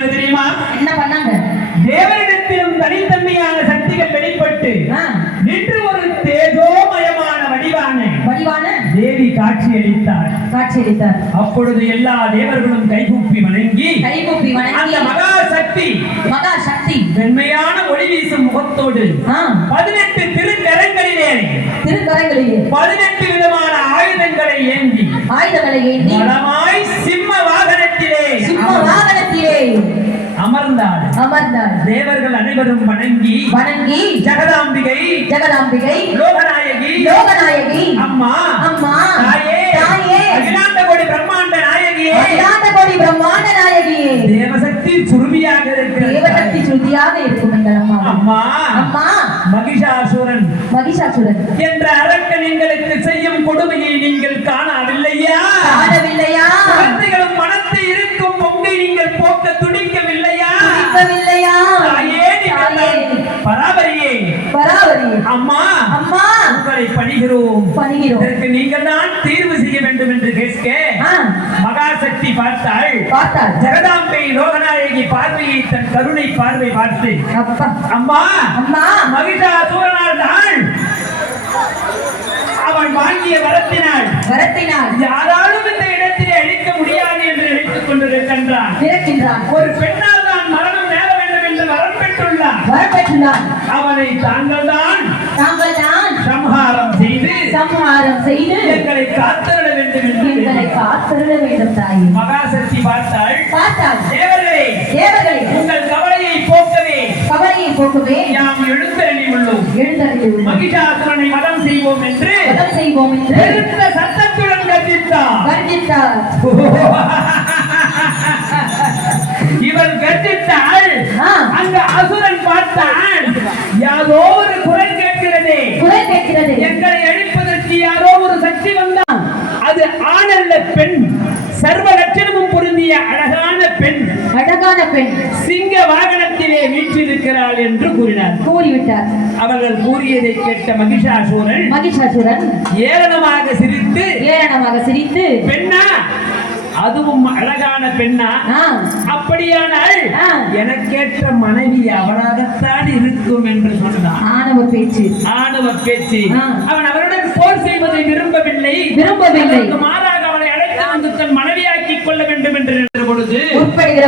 தெரியுமா? என்ன பண்ணாங்க? தேவரிடத்திலும் தனித்தன்மையான சக்திகள் வெளிப்பட்டு நின்று ஒரு தேஜோமயமான வடிவான தேவி காட்சியளித்தார். அப்பொழுது எல்லா தேவர்களும் கைகூப்பி வணங்கி அந்த மகா சக்தி வெண்மையான ஒளி வீசும் முகத்தோடு 18 திருக்கரங்களிலே 18 விதமான ஆயுதங்களை ஏந்தி வலமாய் சிம்ம வாகனத்திலே அமர்ந்தாள். தேவர்கள் அனைவரும் வணங்கி ஜெகதாம்பிகை லோகநாயகி அம்மா தாயே அகிலாண்ட கோடி பிரம்மாண்ட நாயகியே தேவசக்தி சுருதியாக இருக்கும் அம்மா மகிஷாசுரன் என்ற அரக்கன் எங்களுக்கு செய்யும் கொடுமையை நீங்கள் காணவில்லையா? குழந்தைகளும் மனத்தை இருக்கும் பொங்கை நீங்கள் போக்க துடிக்கவில்லையா? பராபரியே அம்மா உங்களை பணிகிறோம். இதற்கு நீங்கள் தான் தீர்வு செய்ய வேண்டும் என்று கேட்க மகாசக்தி பார்த்தாள். ஜெகதாம்பை லோகநாயகி பார்வையை தன் கருணை பார்வை பார்த்து அம்மா மகிஷாசுரனால் தான் அவன் வாங்கிய வரத்தினால் யாராலும் இந்த இடத்திலே அழிக்க முடியாது என்று நினைத்துக் கொண்டிருக்கின்றான். ஒரு பெண்ணால் தான் மரணம் நேர வேண்டும் என்று வரம் பெற்றுள்ளார். அவனை தாங்கள் தான் சம்ஹாரம் செய்து எங்களை காத்தருள வேண்டும் என்று மகாசக்தி பார்த்தாள். தேவர்களே உங்கள் கவலையை போக்கவே நாம் எழுந்தருளி உள்ளோம். மகிஷாசுரனை வதம் செய்வோம் என்று பெருத்த சத்தத்துடன் கர்ஜித்தார். இவள் கர்ஜித்தாள். அங்க அசுரன் பார்த்தான். யாரோ ஒரு குரல் கேட்கிறது. எங்களை அழிப்பதற்கு யாரோ ஒரு சக்தி வந்தான். அது ஆணல்ல பெண், சர்வ லட்சணமும் பொருந்திய அழகான பெண் சிங்க வாகனத்திலே வீற்றிருக்கிறாள் என்று கூறிவிட்டார். அவர்கள் கூறியதை கேட்ட மகிஷாசுரன் ஏளனமாக சிரித்து பெண்ணா, அதுவும் அழகான பெண்ணா? அப்படியானால் எனக்கேற்ற மனைவி அவளாகத்தான் இருக்கும் என்று சொன்னான். ஆணவ பேச்சு. அவன் அவருடன் போர் செய்வதை விரும்பவில்லை. மாறாக அவளை அழைத்து வந்து தன் மனைவியாக்கிக் கொள்ள வேண்டும் என்று பொழுது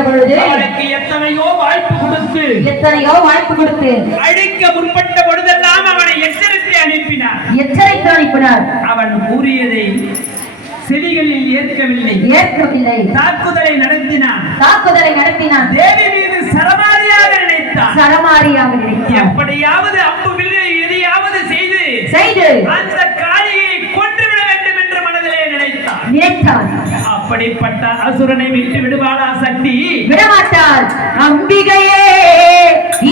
அவளுக்கு எத்தனையோ வாய்ப்பு கொடுத்து அழிக்க முற்பட்ட பொழுதெல்லாம் அவனை எச்சரித்து அனுப்பினார். அவன் கூறியதை செவிகளில் ஏற்கவில்லை. தாக்குதலை நடத்தினான். தேவி மீது சரமாரியாக நினைத்தான். எப்படியாவது அம்பு வில்லை எதையாவது செய்து அந்த காளியை கொன்றுவிட வேண்டும் என்று மனதிலே நினைத்தான். அப்படிப்பட்ட அசுரனை விட்டு விடுவாளா சக்தி? விடமாட்டார். அம்பிகையே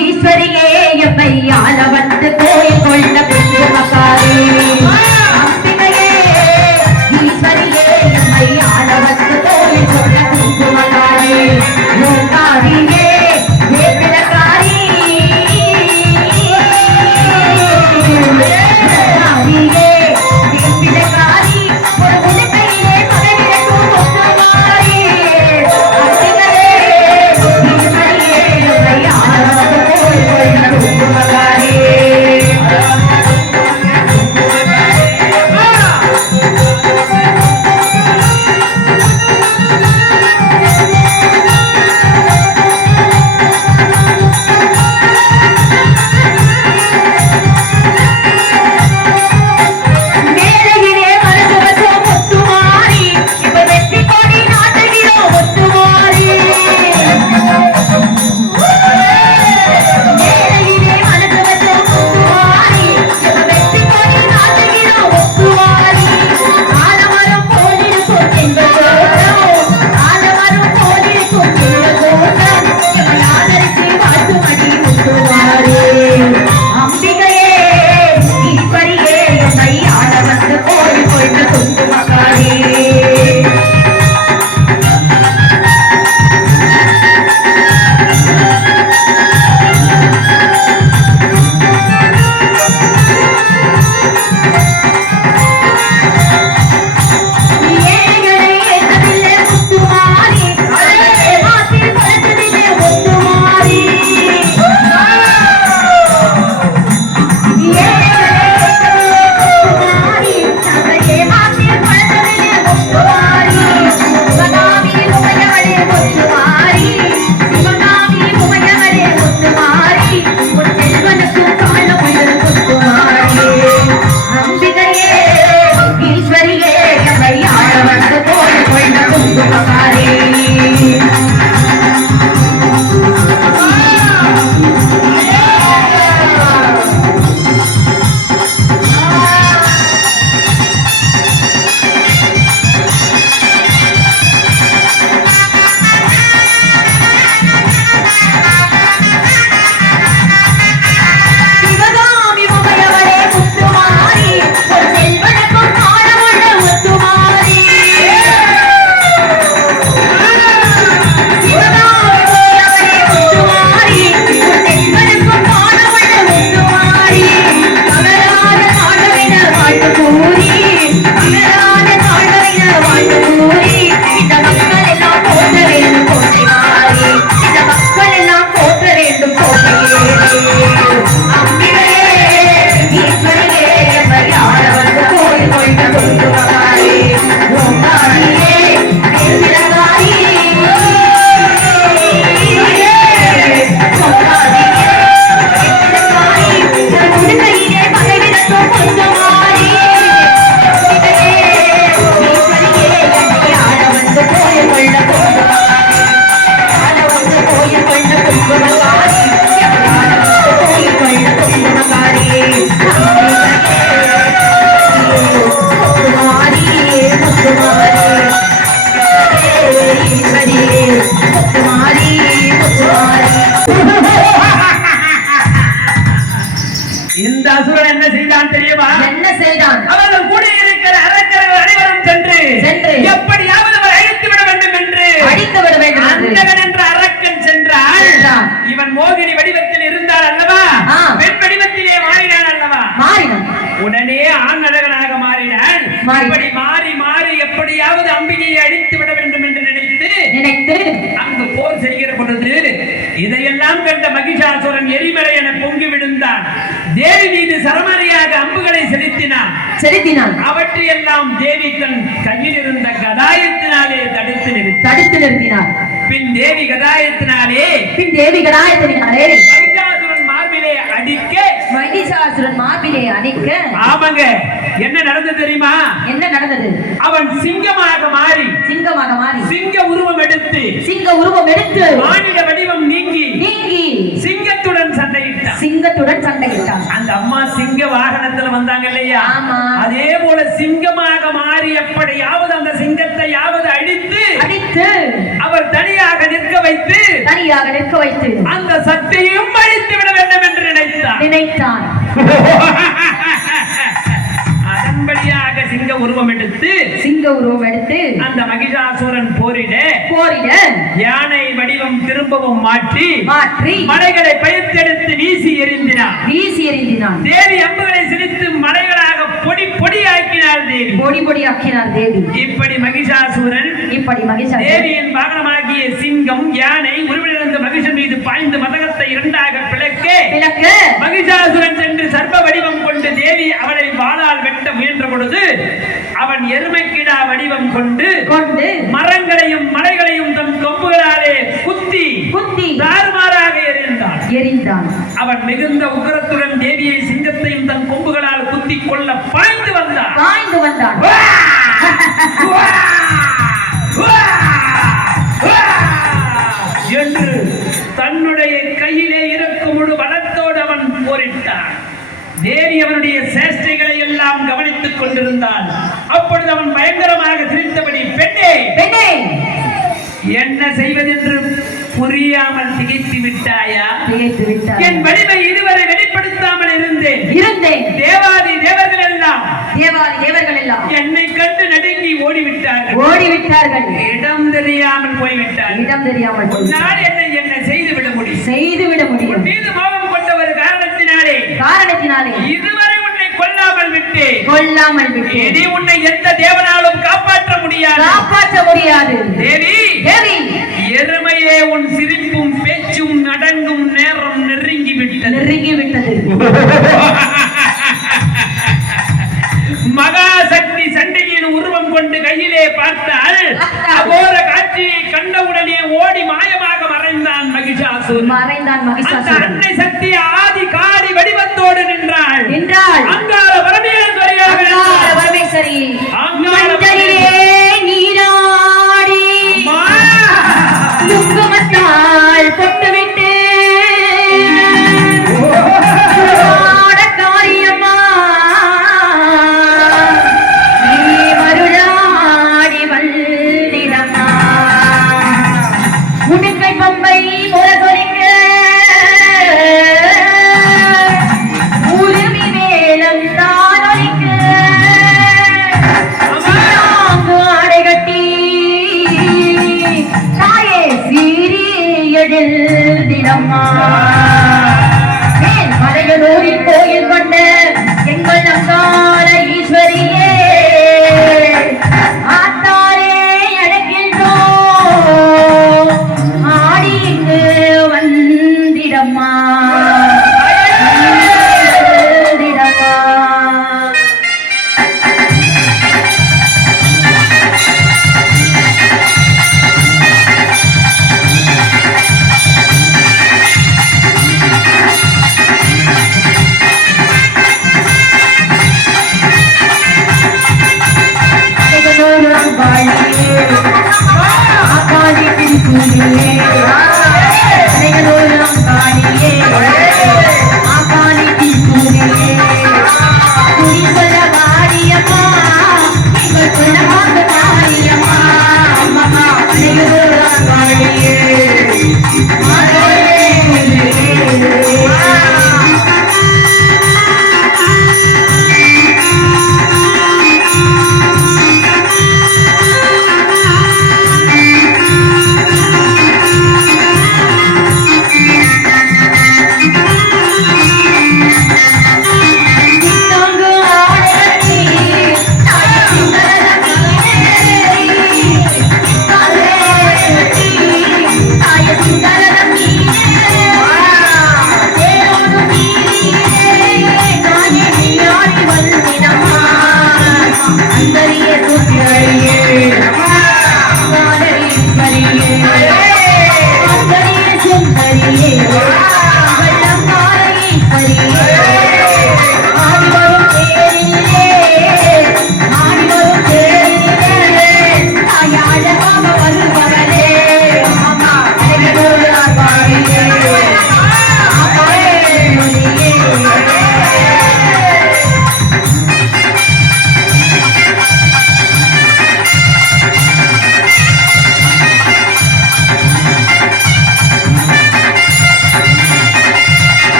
ஈஸ்வரியே எம்மை ஆள வந்து கோயில் கொள்ள பெருமக்காரே. மகிஷாசுரன் எரிமலை என பொங்கி விழுந்தான். தேவி மீது சரமாரியாக அம்புகளை செலுத்தினான். அவற்றையெல்லாம் தேவி தன் கையில் இருந்த கதாயத்தினாலே தடுத்து நிறுத்தினார். பின் தேவி கதாயத்தினாலே மகிஷாசுரன் மார்பிலே அடிக்க ஆமாங்க. என்ன நடந்தது தெரியுமா? என்ன நடந்தது? அவன் சிங்கமாக மாறி சிங்க உருவம் எடுத்து மானிட வடிவம் நீங்கி சிங்கத்துடன் சண்டையிட்டான். அந்த அம்மா சிங்க வாகனத்துல வந்தாங்க இல்லையா? அதே போல சிங்கமாக மாறி எப்படியாவது அந்த சிங்கத்தையாவது அடித்து அவர் தனியாக நிற்க வைத்து அந்த சக்தியையும் அழித்து விட வேண்டும் என்று நினைத்தான். அதன்படியாக சிங்க உருவம் எடுத்து அந்த மகிஷாசுரன் போரிட யானை வடிவம் திரும்பவும் மாற்றி மலைகளை பெயர்த்தெடுத்து வீசி எறிந்தினான். தேவி அம்புகளை சிரித்து மலைகளாக பொடி ஆக்கினார் தேவி. இப்படி மகிஷாசுரன் தேவியின் வாகனமாகிய சிங்கம் யானை உருவிலிருந்து மகிஷன் மீது பாய்ந்து மதகத்தை இரண்டாக பிளக்க மகிஷாசுரன் சென்று சர்ப்ப வடிவம் கொண்டு தேவி அவளை வாளால் வெட்ட முயன்ற பொழுது அவன் எருமைக்கிடா வடிவம் கொண்டு மரங்களையும் மலைகளையும் தன் கொம்புகளாலே குத்தி தாறுமாறாக எறிந்தான். அவன் மிகுந்த உக்கிரத்துடன் தேவியை சிங்கத்தையும் தன் கொம்புகளால் குத்தி கொள்ள பாய்ந்து வந்தான். என்று தன்னுடைய கையிலே இருக்கும் முழு பலத்தோடு அவன் போரிட்டான். தேவி அவனுடைய சேஷ்டைகளை எல்லாம் கவனித்துக் கொண்டிருந்தான். அப்பொழுது அவன் பயங்கரமாக சிரித்தபடி, பெண்ணே என்ன செய்வதென்று புரியாமல் திகைத்து விட்டாயா? என் வலிமை இதுவரை வெளிப்படுத்தாமல் இருந்தேன். தேவாதி தேவர்கள் எல்லாம் என்னை கண்டு நடுங்கி ஓடிவிட்டார்கள். இடம் தெரியாமல் போய்விட்டார்கள். நான் என்ன செய்துவிட முடியும்? மீது மோகம் கொண்ட ஒரு காரணத்தினாலே இதுவரை உன்னை கொல்லாமல் விட்டேன். இனி உன்னை எந்த தேவனாலும் காப்பாற்ற முடியாது. தேவி, எருமையே உன் சிரிப்பும் பேச்சும் அடங்கும் நேரம் நெருங்கி விட்டது. மகாசக்தி சண்டையின் உருவம் கொண்டு கையிலே பார்த்தால் அகோர காட்சியை கண்டவுடனே ஓடி மாயமாக மறைந்தான் மகிஷாசுரன். அந்த அன்னை சக்தி ஆதி காடி வடிவத்தோடு நின்றாள். அங்காள பரமேஸ்வரி நீராடி குங்குமத்தால் பொட்டுவிட்டு காரியம்மா நீ மருளாடி வந்திடம்மா உடுக்கை பம்பை முரசொலிக்க உருமி மேலம் தான் ஒலிக்க ஆடை கட்டி தாயே சீரியடில் தினம்மா மலையனூரில் கோயில் கொண்ட எங்கள் அங்காள ஈஸ்வரியே ஆத்தாரே அடக்கின்றோம் ஆடி இங்கு வந்திடம்மா.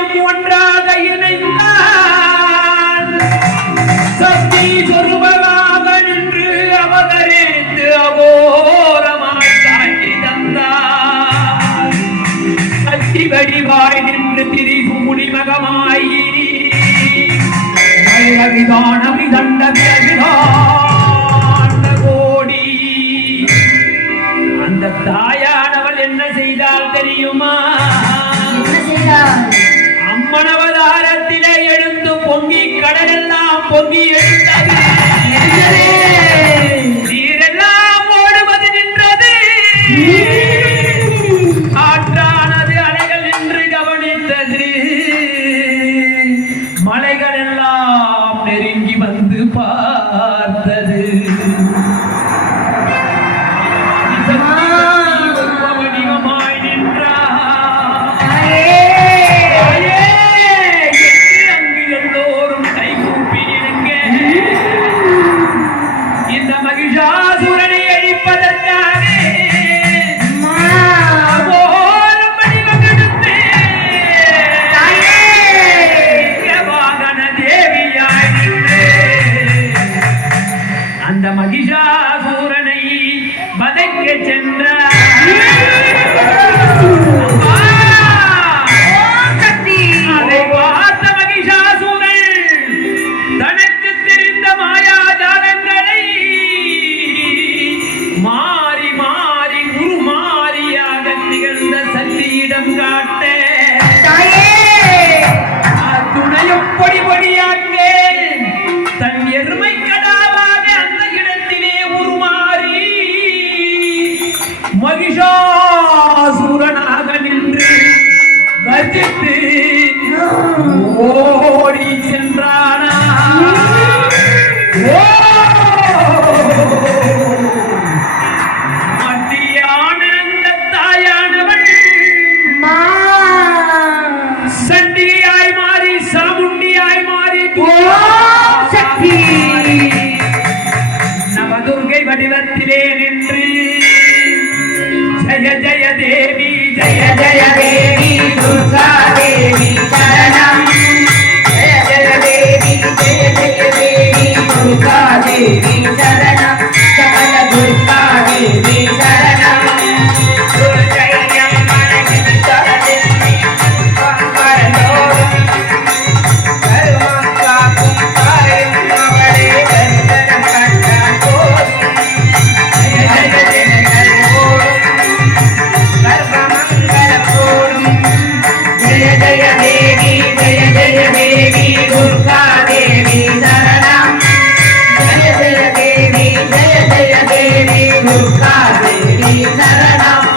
துணையும் ஒன்றாக இணைந்தான். சக்தி சொருபமாக நின்று அவதரித்து அகோரமாய் காட்சி தந்தார். சக்தி வடிவாய் நின்று திரிசூடி மகமாயி கோடி. அந்த தாயானவள் என்ன செய்தால் தெரியுமா? அம்மனவதாரத்திலே எழுந்து பொங்கி கடலெல்லாம் பொங்கி எழுந்தது. நீரெல்லாம் ஓடுவது நின்றது. ஆற்றானது அலைகள் நின்று கவனித்தது. மலைகள் எல்லாம் நெருங்கி வந்து பார்த்தது. வடிவமாய் நின்றார். அங்கு எல்லோரும் கைகூப்பி நிற்க இந்த மகிஷாசுரனை அழிப்பதற்காக வடிவம் எடுத்து வாகன தேவியாய் நின்று அந்த மகிஷாசூரனை வதைக்க சென்றார். அதை பார்த்த மகிஷாசூரன் தனக்கு தெரிந்த மாயாஜாலங்களை மாறி மாறி உருமாறியாக திகழ்ந்த சக்தியிடம் காட்ட துணையும் பொடி பொடியாக்க தன் எருமை கடாவாக அந்த இடத்திலே உருமாறி மகிஷாசூரனாக நின்று கர்ஜித்து ஓடி சென்றானா. மத்தியான அந்த தாயானவள் சண்டிகையாய் மாறி சாமுண்டியாய் மாறி சக்தி நவதுர்கை வடிவத்திலே நின்று ஜய ஜய தேவி ஜய ஜய தேவி துர்கா தேவி சரணம். ஜய ஜய தேவி ஜய ஜய தேவி துர்கா தேவி சரணம். சகல துர்கா தேவி சரணம். துர்க்கையம் மனதில் சரணி பரலோகம் கருமம் காக்கும் தாயும் அவளே தரிசனம் கண்டால் போதும். ஜய ஜய ஜெயங்கள் போடும் சர்வமங்கலம் போடும். ஜய ஜய தேவி ஜய ஜய தேவி துர்கா தேவி சரணம். ஜய ஜய தேவி ஜய ஜய தேவி துர்கா தேவி சரணம்.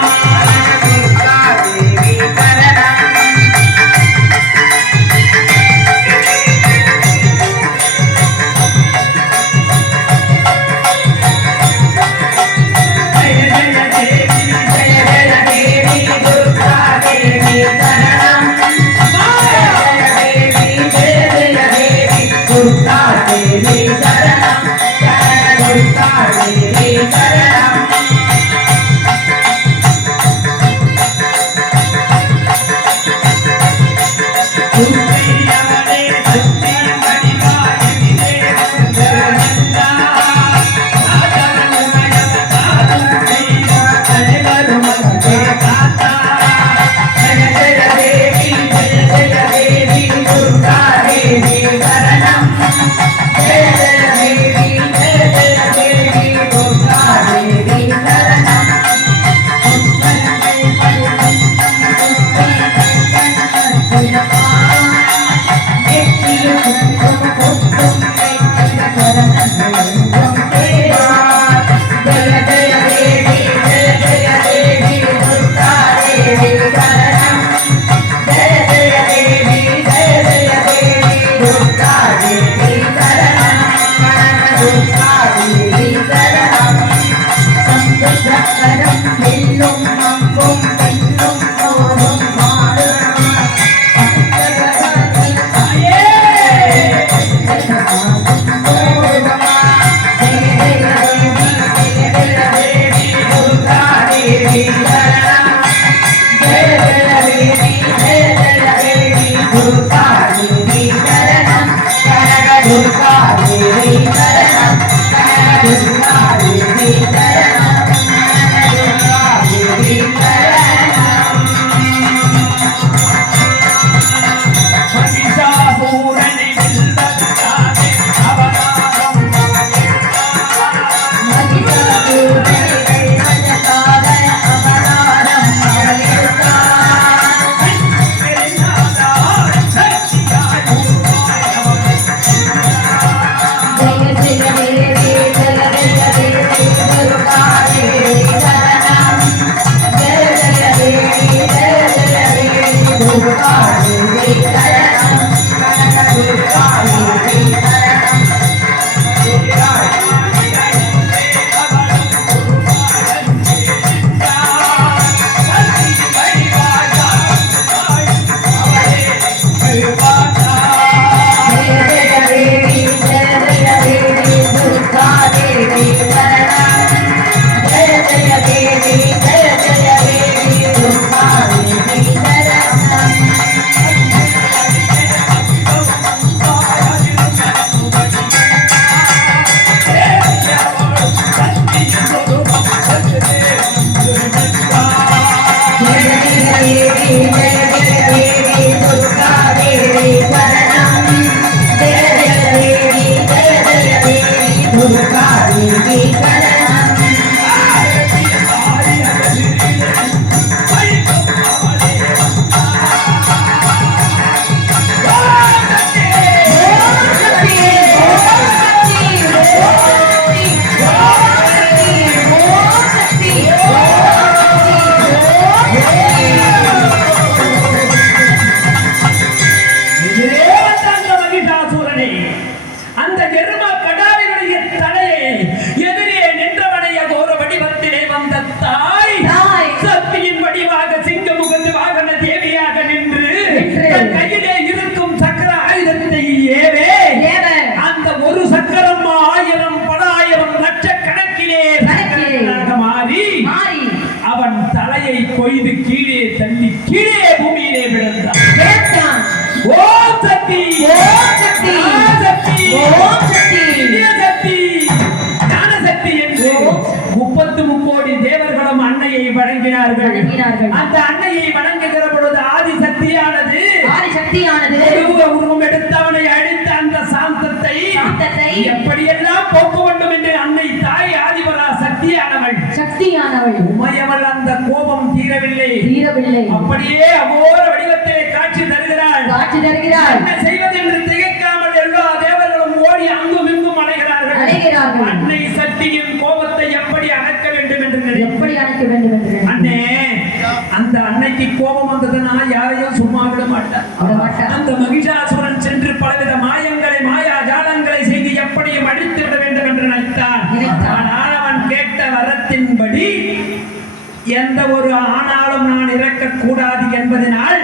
துர்கா தேவி சரணம். ஜய ஜய தேவி ஜய ஜய தேவி துர்கா தேவி சரணம். ஜய ஜய தேவி ஜய ஜய தேவி துர்கா தேவி சரணம். சரண துர்கா தேவி சரணம். துர்க்கையவளே சக்தி வடிவாயிலே வந்தா ஜய ஜய தேவி ஜய ஜய தேவி துர்கா தேவி சரணம். ஜய ஜய தேவி ஜய ஜய தேவி துர்கா தேவி சரணம். துர்கை பரிசுத்தம் துர்கை கொய்து கீழே தள்ளி கீழே பூமியிலே விழுந்தான். ஓம் சக்தி, ஓம் சக்தி, ஓம் சக்தி, ஓம் சக்தி, சக்தி, ஞான சக்தி என்று 33 கோடி தேவர்களும் அன்னையை வணங்கினார்கள். அந்த அன்னையை வணங்குகிற பொழுது ஆதிசக்தியானது உருவம் எடுத்து அவனை அழித்த அந்த சாந்தத்தை எப்படியெல்லாம் போக்க வேண்டும் என்று அன்னை தாய் ஆதிபரா சக்தியானவள் உமையவள் அந்த கோபம் தீரவில்லை. அப்படியே அகோர வடிவத்திலே காட்சி தருகிறாள். என்ன செய்வது என்று திகைக்காமல் எல்லா தேவர்களும் ஓடி அங்கும் இங்கும் அலைகிறார்கள். அன்னை சக்தியின் கோபத்தை எப்படி அடக்க வேண்டும் என்று அண்ணே, அந்த அன்னைக்கு கோபம் வந்ததுன்னா யாரையும் சும்மா விட மாட்டார். அந்த மகிஷாசுரன் சென்று பலவித மாயங்களை மாயா ஜாலங்களை செய்து எப்படியும் அழித்து விட வேண்டும் என்று நினைத்தான். ஆனால் அவன் கேட்ட வரத்தின்படி எந்த ஒரு ஆணாலும் நான் இறக்கக்கூடாது என்பதனால்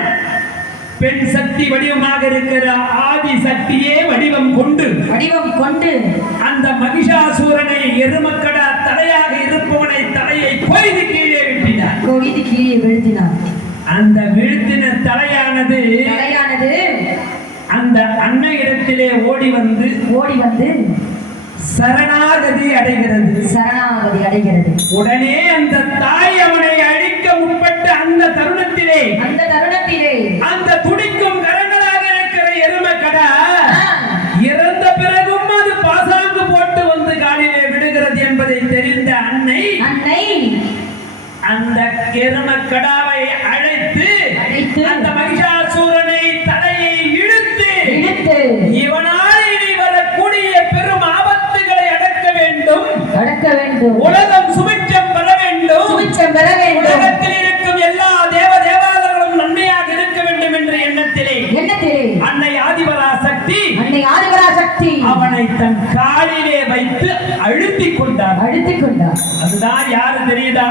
பெண் சக்தி வடிவமாக இருக்கிற ஆதி சக்தியே வடிவம் கொண்டு அந்த மகிஷாசூரனை எருமக்கடா தலையாக இருப்பவனை தலையை கொய்து கீழே வீழ்த்தினார். அந்த வீழ்த்தின தலையானது அந்த அன்னையிடத்திலே ஓடி வந்து சரணாகதி அடைகிறது. உடனே அந்த தாய் அவனை அழிக்க முற்பட்ட அந்த தருணத்திலே அந்த துடிக்கும் கரங்களாக இருக்கிற எருமக்கடா இறந்த பிறகும் அது பாசாங்கு போட்டு வந்து காலிலே விடுகிறது என்பதை தெரிந்த அன்னை அந்த எருமக்கடாவை அழைத்து அந்த மகிஷாசூரனை தலையை இழுத்து இவனால் இனி வரக்கூடிய பெரும் ஆபத்துகளை அடக்க வேண்டும். உலகம் சுபிட்சம் பெற வேண்டும். உலகத்தில் இருக்கும் எல்லா தேவாலயங்களும் நன்மையாக இருக்க வேண்டும் என்ற எண்ணத்திலே அன்னை ஆதிபரா சக்தி அவனை தன் காலிலே வைத்து அழுத்திக் கொண்டார். அதுதான் யாரு தெரியுதா?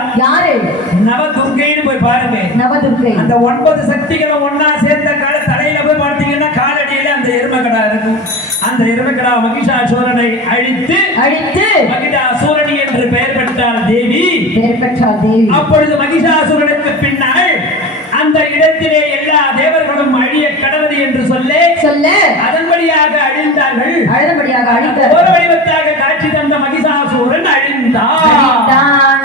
நவதுர்க்கைன்னு போய் பாருங்க. அந்த 9 சக்திகளும் ஒன்னா சேர்ந்த தலையில போய் பார்த்தீங்கன்னா காலடியில அந்த எருமக்கடா இருக்கும். அந்த எருமக்கடா மகிஷாசூரனை அழித்து மகிஷாசூரனி என்று பெயர் பெற்றாள் தேவி. அப்பொழுது மகிஷாசூரனுக்கு பின்னால் அந்த இடத்திலே எல்லா தேவர்களும் அழிய கடவுது என்று சொல்ல அதன்படியாக அழிந்தார்கள். ஒரு வடிவத்தாக காட்சி தந்த மகிஷாசூரன் அழிந்தான்.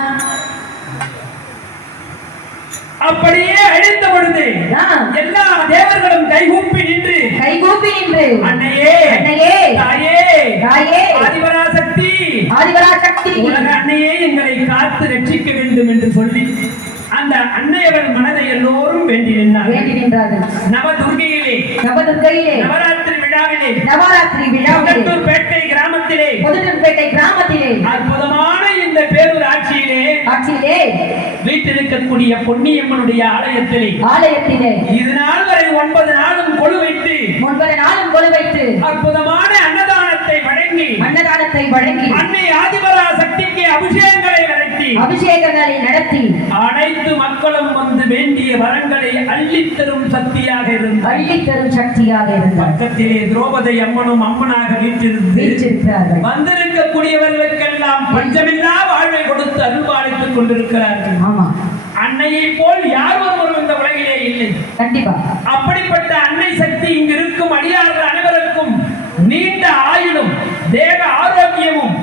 அப்படியே அழிந்த பொழுது எல்லா தேவர்களும் கைகூப்பி நின்று அன்னையே தாயே ஆதிபரா சக்தி உலக அன்னையே எங்களை காத்து ரட்சிக்க வேண்டும் என்று சொல்லி அந்த அன்னையவர் மனதை எல்லோரும் வேண்டி நின்றார்கள். நவதுர்க்கையிலே நவராத்திரி விழாவிலே பேட்டை கிராமத்திலே அற்புதமான இந்த பேரூர் ஆட்சியிலே வீட்டிருக்கக்கூடிய பொன்னியம்மனுடைய ஆலயத்திலே இது நாள் வரை 9 நாளும் அற்புதமான அன்னதானத்தை வழங்கி அன்னை ஆதிபரா சக்திக்கு அபிஷேகங்களை நடத்தி அனைத்து மக்களும் வந்து வேண்டிய வரங்களை அள்ளித்தரும் சக்தியாக இருந்தார். பக்கத்திலே திரௌபதி அம்மனும் அம்மனாக வீற்றிருக்கிறார்கள். வந்திருக்கக்கூடியவர்களுக்கெல்லாம் பஞ்சமில்லா வாழ்வை கொடுத்து அருள்பாலித்துக் கொண்டிருக்கிறார்கள். அன்னையை போல் யார் ஒருவரும் இந்த உலகிலே இல்லை. கண்டிப்பா அப்படிப்பட்ட அன்னை சக்தி இங்கு இருக்கும் அடியார்கள் அனைவருக்கும் நீண்ட ஆயுளும் தேக ஆரோக்கியமும்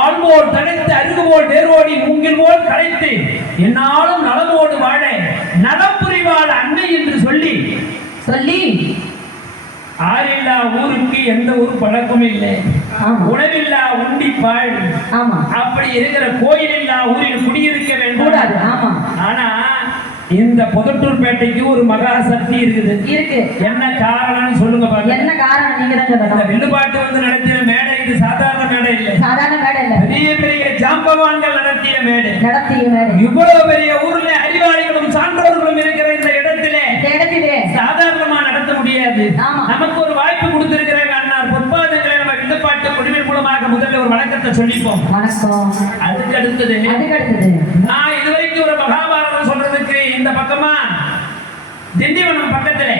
ஆள்போல் தடைத்து அருகுபோல் வேரோடி மூங்கில் போல் களைத்து என்னாலும் நலமோடு வாழ நலம் புரிவாள் அன்னை என்று சொல்லி ஆறில்லா ஊருக்கு எந்த ஒரு பழக்கம் இல்லை. உணவில்லா உண்டி பாழ். அப்படி இருக்கிற கோயில் இல்லா ஊரில் குடியிருக்க வேண்டும். ஆனா இந்த புதட்டூர்பேட்டைக்கு ஒரு மகா சக்தி இருக்குது. என்ன காரணம்னு சொல்லுங்க பாருங்க. என்ன காரணம்? நீங்க தான் சொல்லணும். வில்லுபாட்டு வந்து நடத்தின மேடை இது சாதாரண மேடை இல்லை. பெரிய பெரிய ஜாம்பவான்கள் நடத்திய மேடை. இவ்வளவு பெரிய ஊர்ல அறிவாளிகளும் சான்றோர்களும் இருக்கிற இந்த இடத்திலே சாதாரணமா நடத்த முடியாது. நமக்கு ஒரு வாய்ப்பு கொடுத்திருக்கிறாங்க அண்ணார் பொற்பாதங்களை நம்ம வில்லுபாட்டு குழுவின் மூலமாக முதல்ல ஒரு வணக்கத்தை சொல்லிப்போம். அதுக்கு அடுத்தது நான் இதுவரைக்கும் ஒரு மகாபாரதம் சொல்றதுக்கு இந்த பக்கமா திண்டிவனம் பக்கத்திலே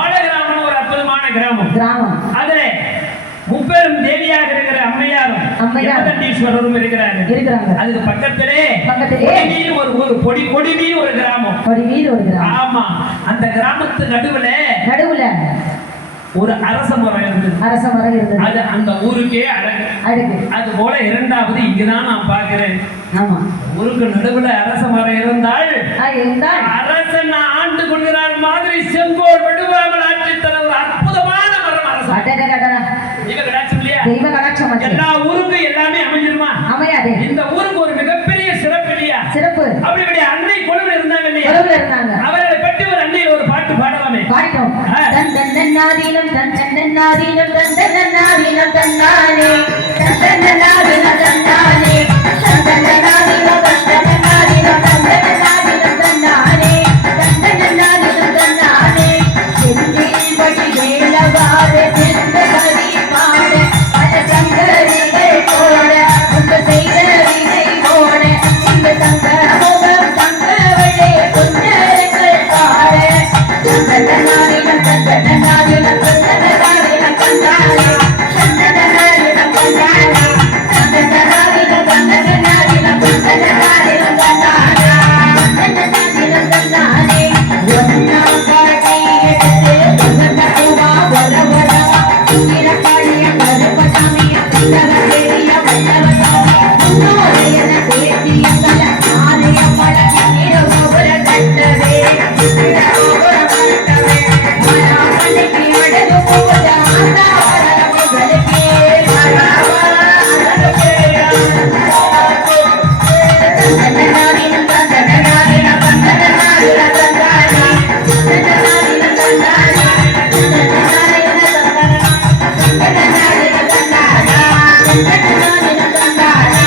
ஆலகிராமம் ஒரு அற்புதமான கிராமம். அதுல முப்பெரும் தேவியாக இருக்கிற அம்மையாரும் இருக்கிறார்கள். அதுக்கு பக்கத்திலே ஒரு கொடிமீன் ஒரு கிராமம். ஆமா, அந்த கிராமத்து நடுவுல ஒரு அரச மரம் இருந்தது. அது அந்த ஊருக்கே அழகு. அது போல இரண்டாவது இங்குதான் நான் பார்க்கிறேன். ஊருக்கு நடுவுல அரச மரம் இருந்தால் அரசன் ஆண்டு கொள்கிறார் மாதிரி செங்கோல் வடுவாமல் ஆட்சி தர ஒரு அற்புதமான மரம் அரசன். எல்லா ஊருக்கும் எல்லாமே அமைஞ்சிருமா? அமையாது. இந்த ஊருக்கு ஒரு மிகப்பெரிய சிறப்பு இல்லையா? அப்படி அன்னை கொழுவில் இருந்தாங்க இல்லையா? அவர்களை பற்றி ஒரு அன்னையில் ஒரு பாட்டு பாடலாமே. பாடிட்டோம். தந்தன்னாதீனம் தந்தன்னாதீனம் தந்தன்னாதீனம் தன்னானே தந்தன்னாதீனம் தன்னானே தந்தன்னாதீனம் தந்தன்னாதீனம் தந்தன்னாதீனம் தன்னானே தந்தன்னாதீனம் தன்னானே செந்தில் படி வேலவாறு செந்த கவி பாட பல சங்கரிகள் போட உங்க செய்த வினை போட இந்த சங்க முகம் சங்கவளே புன்னர்கள் பாட தந்தன்னாதீனம் தந்தன்னாதீனம் தந்தன்னாதீனம் தன்னானே தந்தன்னாதீனம் தன்னானே தந்தன்னாதீனம் தந்தன்னாதீனம் தந்தன்னாதீனம் தன்னானே தந்தன்னாதீனம் தன்னானே ஒன்னாம் பாட்டி எடுத்து புகழ்ந்தவா வளவரா இரக்காளிய கருப்பசாமிய கந்தவதேவிய வல்லவசாமி முன்னோரையன தேசிய கல ஆலய பழகி இரவோபுர கட்டவே இரவோபுர கட்டவே மனாமணிக்கு அழகு பூஜ ஆதாரமுகளுக்கே மனாமணிக்கு தந்தனாரினம் தந்தனாரினம் தந்தனாரினம் தந்தானே தந்தனாரினம் தந்தானே தந்தனாரினம் தந்தானே தந்தனாரினம் தந்தானே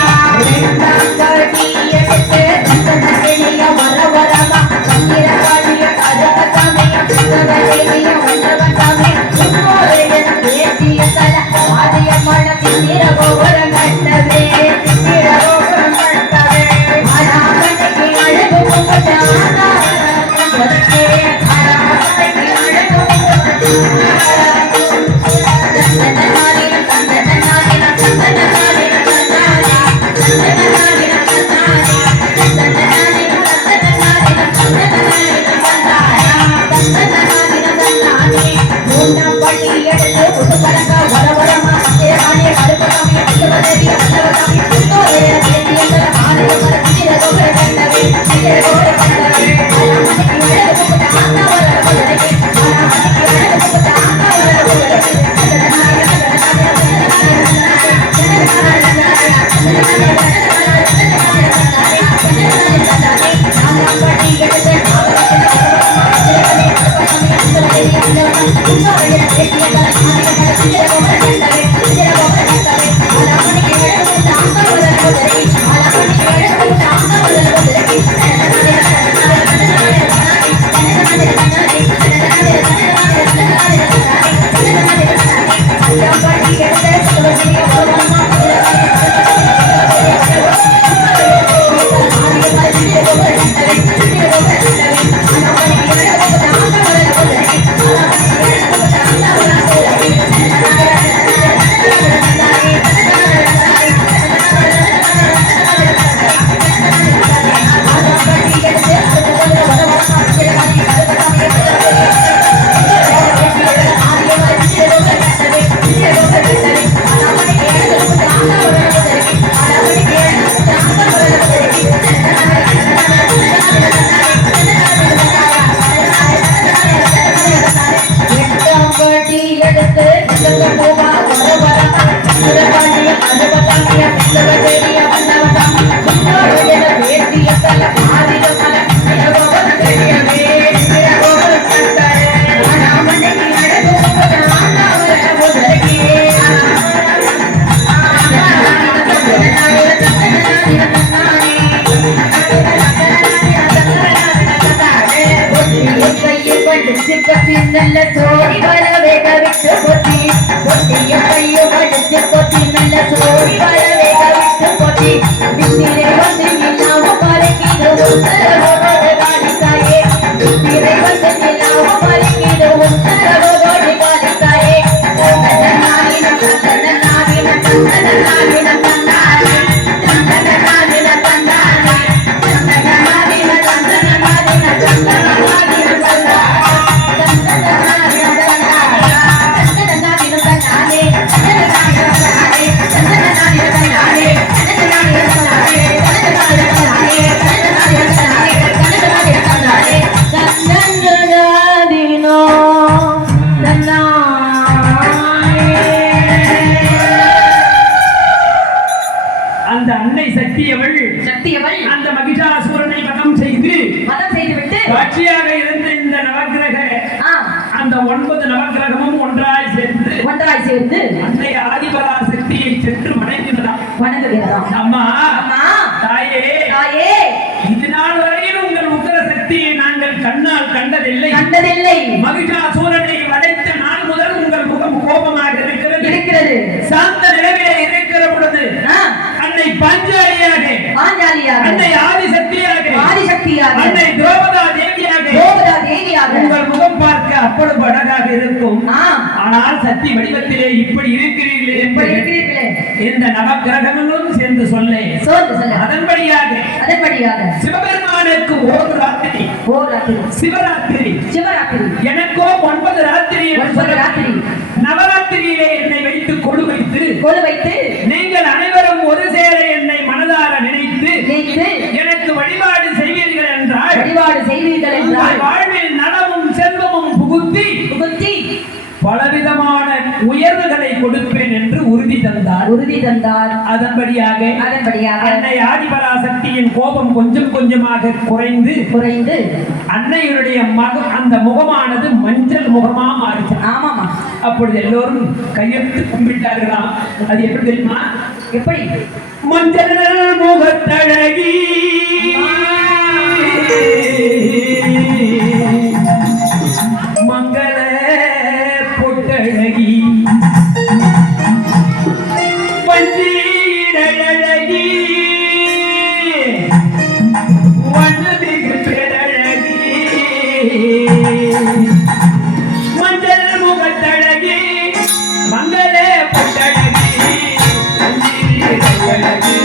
ரெண்டாம் கட்டிய விட்டு தந்தனகிளிய வரவரமா இரக்காளிய கருப்பசாமிய கந்தவதேவிய வல்லவசாமி முன்னோரையன தேசிய கல ஆலய பழகி இரவோபுர கட்டவே இரவோபுரம் கட்டவே மனாமணிக்கு அழகு பூஜ ஆதாரமுகளுக்கே மனாமணிக்கு அழகு தந்தனாரினம் தந்தனாரினம் தந்தனாரினம் தந்தானே தந்தனாரினம் தந்தானே தந்தனாரினம் தந்தனாரினம் தந்தனாரினம் தந்தானே தந்தனாரினம் தந்தானே மூணாம் பட்டி எடுத்து புதுக்கலங்க வரவரமா தேவானிய கருப்பசாமிய கந்தவதேவிய வல்லவசாமி முன்னோரையன தேசிய கல ஆலய பழகி இரவோபுர கட்டவே இரவோபுர கட்டவே மனாமணிக்கு அழகு பூஜ ஆதாரமுகளுக்கே மனாமணிக்கு அழகு பூஜ ஆதாரமுகளுக்கே நல்ல சோடி வர வேக விட்டு பொத்தி பொத்திய கையோ படிச்சு பொத்தி நல்ல சோடி வர வேக விட்டு பொத்தி வித்திரை வந்து இல்லாம பறக்கிது உத்தரவோடு காலித்தாயே வித்திரை வந்து இல்லாம பறக்கிது உத்தரவோடு காலித்தாயே தந்தனாலின தந்தனாலின தந்தனாலின தந்தானே தந்தனாலின தந்தானே தந்தனாலின தந்தனாலின தந்தனாலின தந்தானே அந்த அன்னை சக்தியவள் அந்த மகிஷாசுரனை வதம் செய்துவிட்டு காட்சியாக இருந்த இந்த நவக்கிரக அந்த 9 நவக்கிரகமும் ஒன்றாய் சேர்ந்து அன்னை ஆதிபராசக்தியை சென்று வணங்குகிறதாம். அம்மா தாயே இது நாள் வரையில் உங்கள் உத்தர சக்தியை நாங்கள் கண்ணால் கண்டதில்லை. மகிஷாசுரனை வதைத்த நாள் முதல் உங்கள் முகம் கோபமாக இருக்கிறது. சாந்த நிலையிலே இருக்கிற பொழுது அன்னை பாஞ்சாலியாக அன்னை ஆதிசக்தியாக அன்னை திரௌபதா தேவியாக உங்கள் முகம் பார்க்க அப்பொழுது அழகாக இருக்கும். ஆனால் சக்தி வடிவத்திலே இப்படி இருக்கிறீர்களே இந்த நவக்கிரகங்களும் சேர்ந்து சொல்ல அதன்படியாக சிவபெருமானுக்கு ஒரு ராத்திரி சிவராத்திரி எனக்கோ 9 ராத்திரி நவராத்திரியிலே என்னை வைத்து கொடு வைத்து நீங்கள் அனைவரும் ஒரு சேர என்னை மனதார நினைத்து எனக்கு வழிபாடு செய்வீர்கள் என்றால் வாழ்வில் நலமும் செல்வமும் புகுத்தி பலவிதமான உயர்வுகளை கொடுப்பேன் என்று உறுதி தந்தார். அதன்படியாக அன்னை ஆதிபராசக்தியின் கோபம் கொஞ்சம் கொஞ்சமாக குறைந்து அன்னையுடைய அந்த முகமானது மஞ்சள் முகமா மாறிச்சு. ஆமாமா. அப்பொழுது எல்லோரும் கையெழுத்து கும்பிட்டார்களாம். அது எப்படி தெரியுமா? எப்படி? மஞ்சள் முகத்தழகி மங்கள பொட்டழகி பஞ்சீடழகி வண்ணமிகு பேரழகி மஞ்சள் முகத்தழகி மங்கள பொட்டழகி பஞ்சீடழகி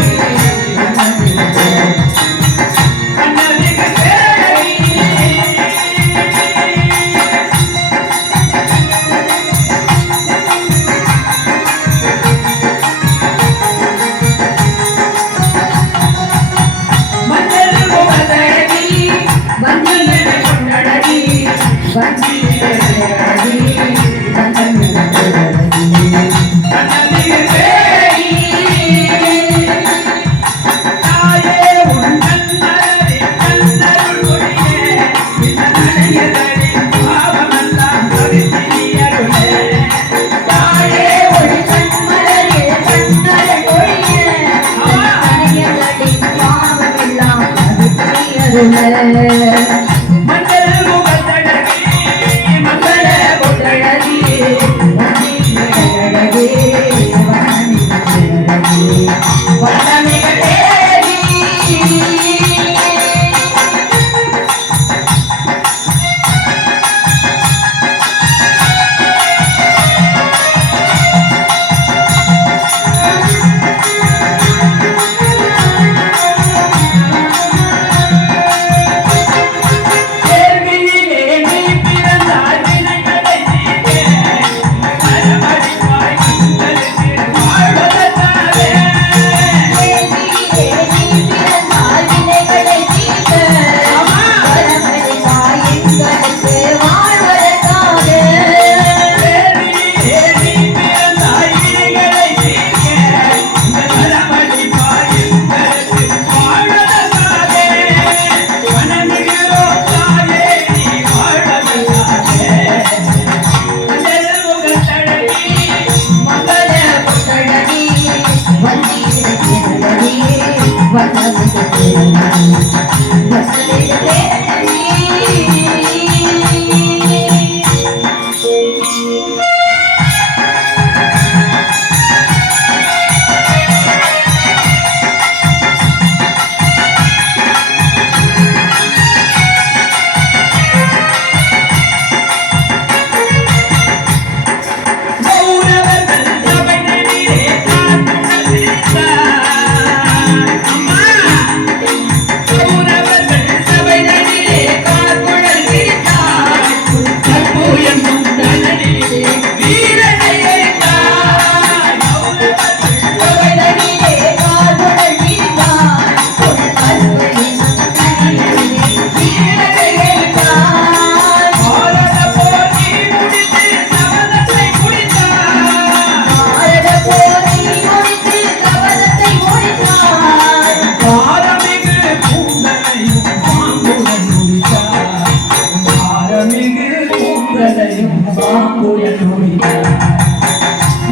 மாங்குழல் நோடினான்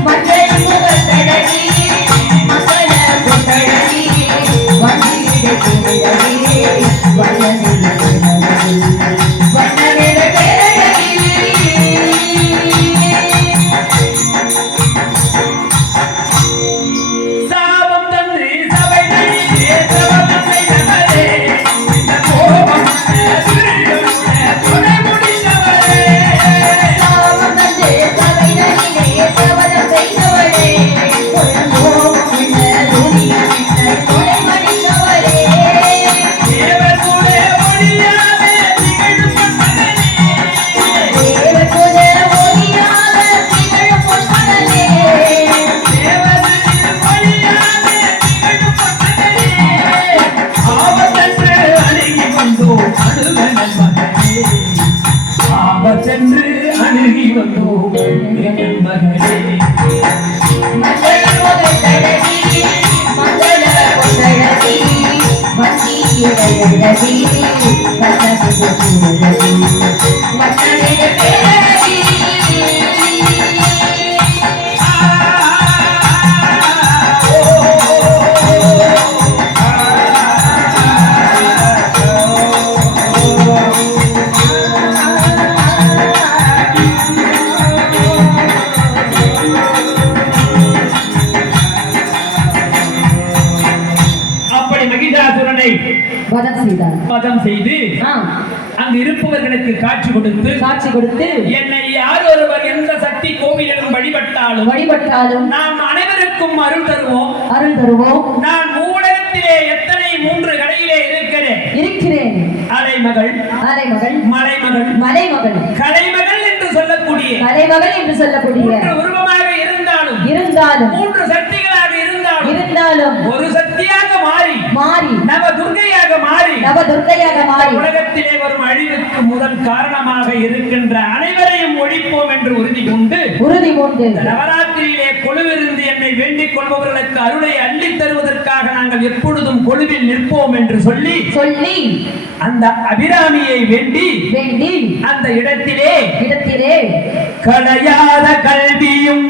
மஞ்சள் முகத்தழகி மகள பொட்டழகி வண்டியிட கிழகி வண்ணனில் வண்ணனிட பேரழகி சாபம் தந்து சபை நடிகே சபதத்தை நகரே இந்த கோபம் துணை முடிந்தவரே சாபம் தந்து சபை நடிகே சபதம் செய்தவளே கொள்வோம் உள்ள துணியை கொலை மடிந்தவளே தேவர் கூட ஒளியாதே திகழும் பொன்மகனே தேவகுல ஒளியாக திகழும் பொன்மகனே தேவரில் ஒளியாதே திகழும் பொன்மகனே ஆபத்தென்று அணுகி வந்தோம் அணுகனன் மகனே ஆபத்தென்று அணுகி வந்தோம் என் மகனே மஞ்சள் முகத்தழகி மங்கள பொட்டழகி வண்டியிடையழகி வண்ணனிட பேரழகி அப்படி மகிஷாசுரனை வதம் செய்தார் வதம் செய்து அங்கு இருப்பவர்களுக்கு காட்சி கொடுத்து காட்சி கொடுத்து என்னை யார் ஒருவர் எந்த சக்தி கோவிலிலும் வழிபட்டாலும் நாம் அனைவருக்கும் அருள் தருவோம் தருவோம் நான் மூலத்திலே எத்தனை 3 கடையிலே இருக்கிறேன் அலைமகள் அலைமகள் மலைமகள் மலைமகள் கலைமகள் என்று சொல்லக்கூடிய கலைமகள் என்று சொல்லக்கூடிய 3 உருவமாக இருந்தாலும் 3 சக்திகளாக இருந்தாலும் ஒரு சக்தியாக மாறி நவ துர்க்கையாக மாறி உலகத்திலே வரும் அழிவுக்கு முதல் காரணமாக இருக்கின்ற அனைவரையும் ஒழிப்போம் என்று உறுதி கொண்டு நவராத்திரியிலே கொலுவிருந்து என்னை வேண்டிக் கொள்பவர்களுக்கு அருளை அள்ளித் தருவதற்காக நாங்கள் எப்பொழுதும் கொலுவில் நிற்போம் என்று சொல்லி அந்த அபிராமியை வேண்டி அந்த இடத்திலே களையாத கல்வியும்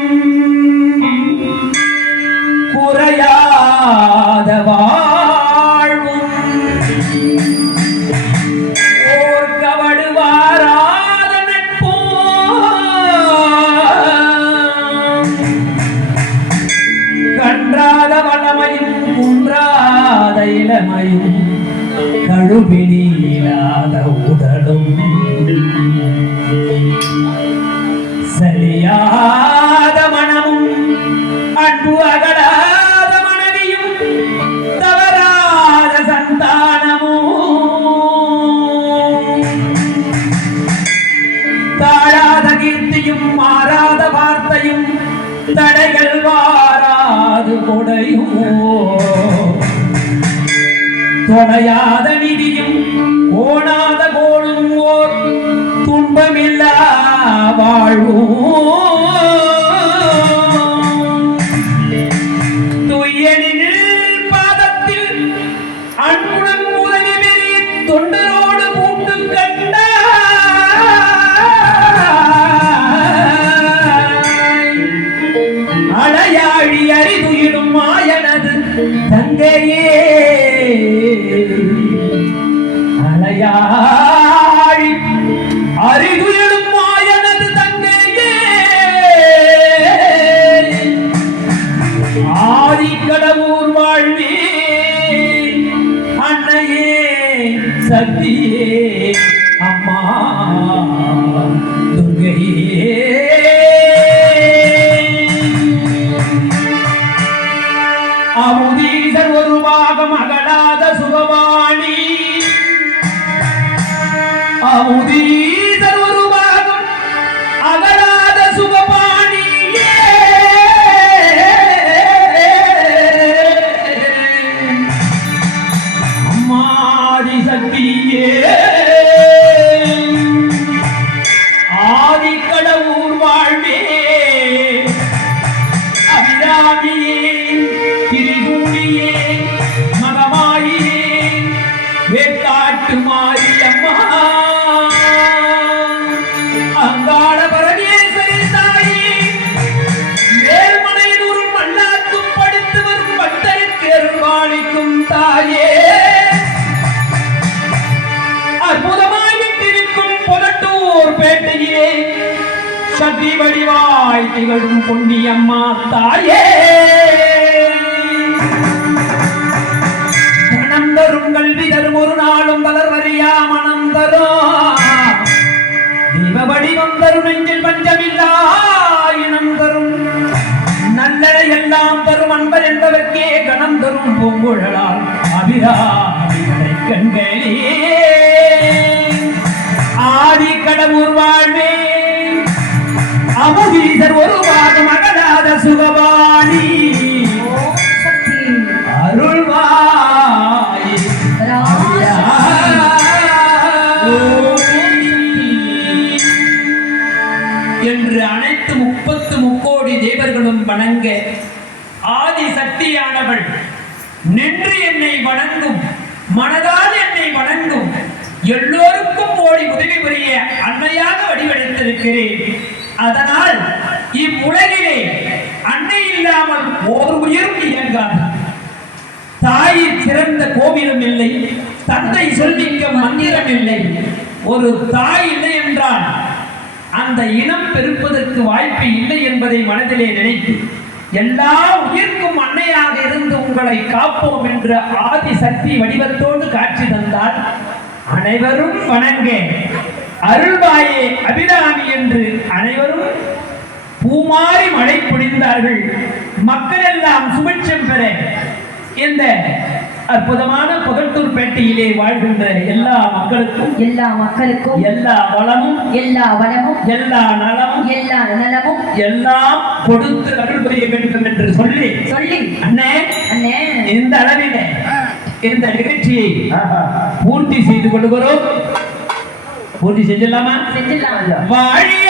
குறையாத வாழ்வும் ஓர் கவடு வாராத நட்பும் கன்றாத வளமையும் குன்றாத இளமையும் கழுவினிலாத உடலும் சரியாத மனமும் அன்பு அகடாத மனைவியும் தவறாத சந்தானமும் தாழாத கீர்த்தியும் மாறாத வார்த்தையும் தடைகள் வாராது கொடையும் தொலையாத நிதியும் ஓடாத கோடும் ஓர் துன்பமில்லா வாழ்வும் துயனில் பாதத்தில் அன்புடன் உதவி பெரிய தொண்டரோடு கூட்டு கண்டாய் அலையாழி அறிதுயிலும் மாயனது தங்கையே அலையாழி அறிதுயிலும் மாயனது தங்கையே வடிவாய் திகழும் பொன்னியம்மா தாயே மனம் தரும் கல்வி தரும் ஒரு நாளும் வளர்வறியா மனம் தரும் தெய்வ வடிவம் தரும் நெஞ்சில் பஞ்சமில்லா இனம் தரும் நல்ல எல்லாம் தரும் அன்பர் என்பதற்கே கணம் தரும் பூங்குழலால் அபிராமிகளை கண்களே ஆதி கடவுர் வாழ்வே அமுதீசர் ஒரு பாகம் அகலாத சுகவாணி அருள்வாய் என்று அனைத்து 33 தேவர்களும் வணங்க ஆதி சக்தியானவள் நின்று என்னை வணங்கும் மனதால் என்னை வணங்கும் எல்லோருக்கும் ஓடி உதவி புரிய அன்னையாக வடிவெடுத்திருக்கிறேன். அதனால் இவ்வுலகிலே அன்னை இல்லாமல் ஓர் உயிரும் இயங்காது. தாயின் சிறந்த கோவிலும் இல்லை, தந்தை சொல்லிக்க மந்திரம் இல்லை. ஒரு தாய் இல்லை என்றால் அந்த இனம் பெருப்பதற்கு வாய்ப்பு இல்லை என்பதை மனதிலே நினைத்து எல்லா உயிர்க்கும் அன்னையாக இருந்து உங்களை காப்போம் என்ற ஆதி சக்தி வடிவத்தோடு காட்சி தந்தால் அனைவரும் வணங்க அருள்வாயே அபிராமி என்று அனைவரும் பூமாரி மழை பொழிந்தார்கள். மக்கள் எல்லாம் சுபிட்சம் பெற இந்த அற்புதமான புகழ்த்தூர் பேட்டையிலே வாழ்கின்ற எல்லா மக்களுக்கும் எல்லா வளமும் எல்லா நலமும் எல்லாம் கொடுத்து அருள் புரிய வேண்டும் என்று சொல்லி அண்ணே இந்த அளவிலே இந்த நிகழ்ச்சியை பூர்த்தி செய்து கொள்கிறோம். பூர்த்தி செஞ்சலாமா? வாழிய